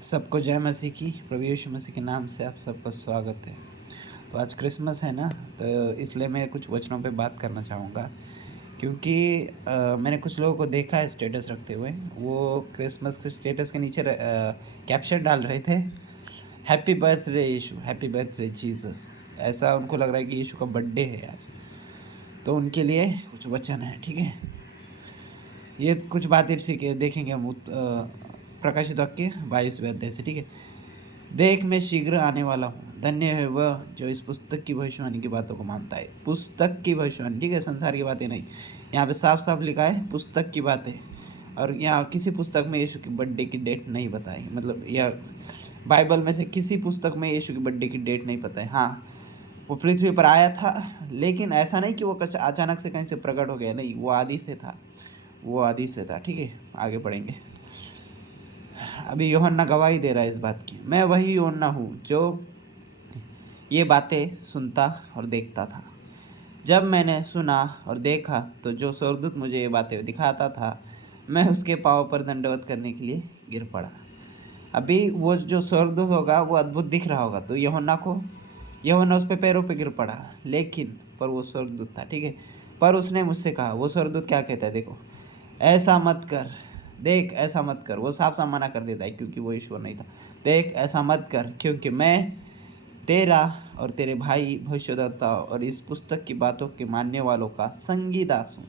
सबको जय मसीह की। प्रभु यीशु मसीह के नाम से आप सबका स्वागत है। तो आज क्रिसमस है ना, तो इसलिए मैं कुछ वचनों पे बात करना चाहूँगा, क्योंकि मैंने कुछ लोगों को देखा है स्टेटस रखते हुए। वो क्रिसमस के स्टेटस के नीचे कैप्शन डाल रहे थे, हैप्पी बर्थडे यीशु, हैप्पी बर्थडे जीसस। ऐसा उनको लग रहा है कि यीशु का बर्थडे है आज। तो उनके लिए कुछ वचन है, ठीक है। ये कुछ बातें सीखे देखेंगे हम प्रकाशित वाक्य 22वें अध्याय से, ठीक है। देख मैं शीघ्र आने वाला हूँ, धन्य है वह जो इस पुस्तक की भविष्यवाणी की बातों को मानता है। पुस्तक की भविष्यवाणी, ठीक है, संसार की बातें नहीं। यहाँ पे साफ साफ लिखा है पुस्तक की बातें। और यहाँ किसी पुस्तक में यीशु की बर्थडे की डेट नहीं बताई, मतलब यह बाइबल में से किसी पुस्तक में यीशु की बर्थडे की डेट नहीं पता है। हाँ, वो पृथ्वी पर आया था, लेकिन ऐसा नहीं कि वो कुछ अचानक से कहीं से प्रकट हो गया, नहीं, वो आदि से था, वो आदि से था, ठीक है। आगे पढ़ेंगे। अभी यूहन्ना गवाही दे रहा है इस बात की, मैं वही यूहन्ना हूँ जो ये बातें सुनता और देखता था। जब मैंने सुना और देखा तो जो स्वर्गदूत मुझे ये बातें दिखाता था, मैं उसके पाँव पर दंडवत करने के लिए गिर पड़ा। अभी वो जो स्वर्गदूत होगा वो अद्भुत दिख रहा होगा, तो यूहन्ना उस पे पैरों पे गिर पड़ा, लेकिन पर वो स्वर्गदूत था, ठीक है। पर उसने मुझसे कहा, वो स्वर्गदूत क्या कहता है देखो, ऐसा मत कर, देख ऐसा मत कर। वो साफ साफ मना कर देता है, क्योंकि वो ईश्वर नहीं था। देख ऐसा मत कर, क्योंकि मैं तेरा और तेरे भाई भविष्यद्वक्ता और इस पुस्तक की बातों के मानने वालों का संगी दास हूँ।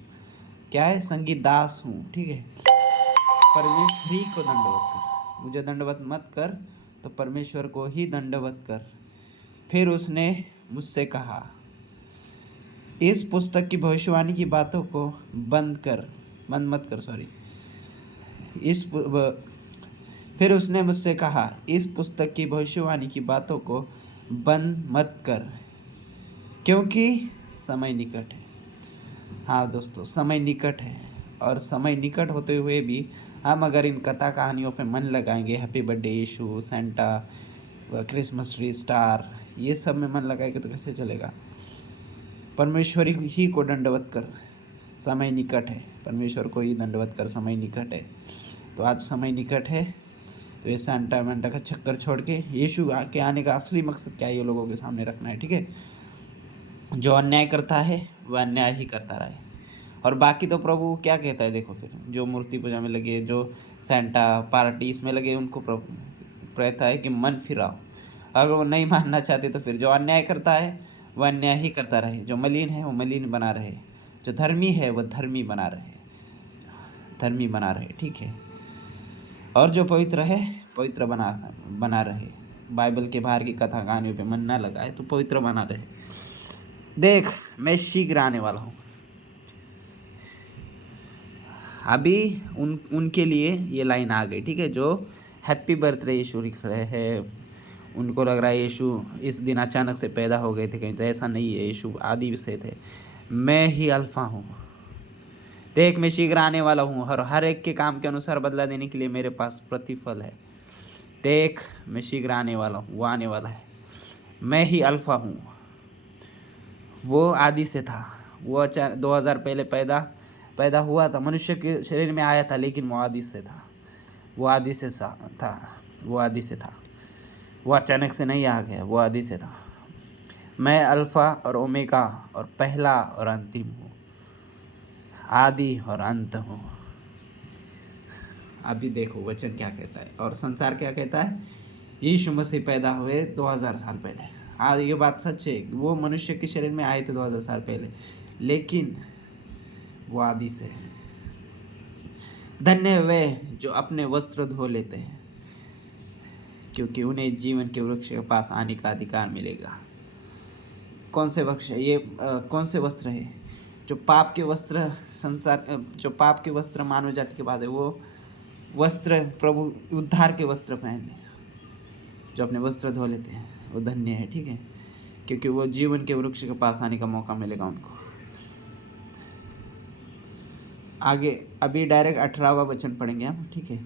क्या है? संगी दास हूँ, ठीक है। परमेश्वर ही को दंडवत कर, मुझे दंडवत मत कर, तो परमेश्वर को ही दंडवत कर। फिर उसने मुझसे कहा, इस पुस्तक की भविष्यवाणी की बातों को बंद मत कर, सॉरी। फिर उसने मुझसे कहा, इस पुस्तक की भविष्यवाणी की बातों को बंद मत कर, क्योंकि समय निकट है। हाँ दोस्तों, समय निकट है। और समय निकट होते हुए भी हम अगर इन कथा कहानियों पे मन लगाएंगे, हैप्पी बर्थडे यीशु, सेंटा, क्रिसमस ट्री, स्टार, ये सब में मन लगाएंगे तो कैसे चलेगा। परमेश्वर ही को दंडवत कर, समय निकट है। परमेश्वर को ही दंडवत कर, समय निकट है। तो आज समय निकट है, तो ये सेंटा मेंटा का चक्कर छोड़ के यीशु के आने का असली मकसद क्या है, ये लोगों के सामने रखना है, ठीक है। जो अन्याय करता है वह अन्याय ही करता रहे। और बाकी तो प्रभु क्या कहता है देखो, फिर जो मूर्ति पूजा में लगे, जो सेंटा पार्टी इसमें लगे, उनको प्रभु कहता है कि मन फिराओ। अगर वो नहीं मानना चाहते तो फिर जो अन्याय करता है वह अन्याय ही करता रहे, जो मलिन है वो मलिन बना रहे, जो धर्मी है वह धर्मी बना रहे, ठीक है। और जो पवित्र है पवित्र बना रहे। बाइबल के बाहर की कथा कहानियों पे मन ना लगाए, तो पवित्र बना रहे। देख मैं शीघ्र आने वाला हूँ। अभी उनके लिए ये लाइन आ गई, ठीक है। जो हैप्पी बर्थडे यीशु लिख रहे हैं, उनको लग रहा है यीशु इस दिन अचानक से पैदा हो गए थे कहीं, तो ऐसा नहीं है। यीशु आदि से थे। मैं ही अल्फा हूँ, देख मैं शीघ्र आने वाला हूँ, और हर एक के काम के अनुसार बदला देने के लिए मेरे पास प्रतिफल है। देख मैं शीघ्र आने वाला हूँ, वो आने वाला है। मैं ही अल्फा हूँ, वो आदि से था। वो अचानक 2000 पहले पैदा हुआ था, मनुष्य के शरीर में आया था, लेकिन वो आदि से था। वो आदि से था। वो अचानक से नहीं आ गया, वो आदि से था। मैं अल्फा और ओमेगा और पहला और अंतिम हूँ, आदि और अंत हूँ। अभी देखो वचन क्या कहता है और संसार क्या कहता है। यीशु मसीह पैदा हुए 2000 साल पहले। हाँ, ये बात सच है, वो मनुष्य के शरीर में आए थे 2000 साल पहले, लेकिन वो आदि से है। धन्य वे जो अपने वस्त्र धो लेते हैं, क्योंकि उन्हें जीवन के वृक्ष के पास आने का अधिकार मिलेगा। कौन से वृक्ष है ये? कौन से वस्त्र है? जो पाप के वस्त्र जो पाप के वस्त्र मानव जाति के बाद है, वो वस्त्र प्रभु उद्धार के वस्त्र पहने, जो अपने वस्त्र धो लेते हैं, वो धन्य है, ठीक है, क्योंकि वो जीवन के वृक्ष के पास आने का मौका मिलेगा उनको। आगे अभी डायरेक्ट 18वां वचन पढ़ेंगे हम, ठीक है।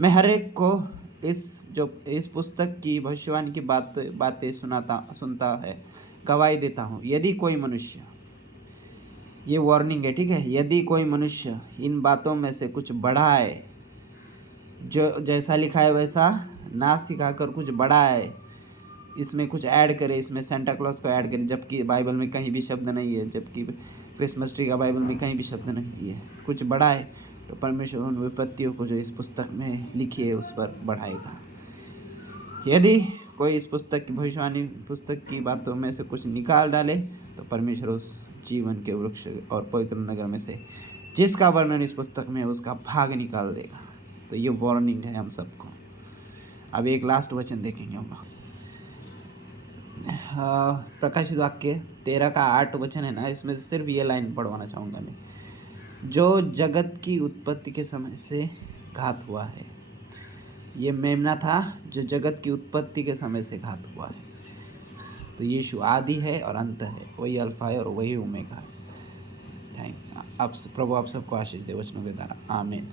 मैं हर एक को इस पुस्तक की भविष्यवाणी की बातें सुनता है, गवाही देता हूँ। यदि कोई मनुष्य, ये वार्निंग है, ठीक है, यदि कोई मनुष्य इन बातों में से कुछ बढ़ाए, जो जैसा लिखा है वैसा ना सिखाकर कुछ बढ़ाए, इसमें कुछ ऐड करे, इसमें सेंटा क्लॉज को ऐड करे, जबकि बाइबल में कहीं भी शब्द नहीं है, जबकि क्रिसमस ट्री का बाइबल में कहीं भी शब्द नहीं है, कुछ बढ़ाए तो परमेश्वर उन विपत्तियों को जो इस पुस्तक में लिखी है उस पर बढ़ाएगा। यदि कोई इस पुस्तक की भविष्यवाणी पुस्तक की बातों में से कुछ निकाल डाले तो परमेश्वर उस जीवन के वृक्ष और पवित्र नगर में से जिसका वर्णन इस पुस्तक में है उसका भाग निकाल देगा। तो ये वार्निंग है हम सबको। अब एक लास्ट वचन देखेंगे हम लोग। प्रकाशित वाक्य 13 का 8 वचन है ना, इसमें से सिर्फ ये लाइन पढ़वाना चाहूँगा मैं। जो जगत की उत्पत्ति के समय से घात हुआ है, ये मेमना था जो जगत की उत्पत्ति के समय से घात हुआ है। तो यीशु आदि है और अंत है, वही अल्फा है और वही ओमेगा है। थैंक आप प्रभु आप सबको आशीष दे वचनों के द्वारा। आमीन।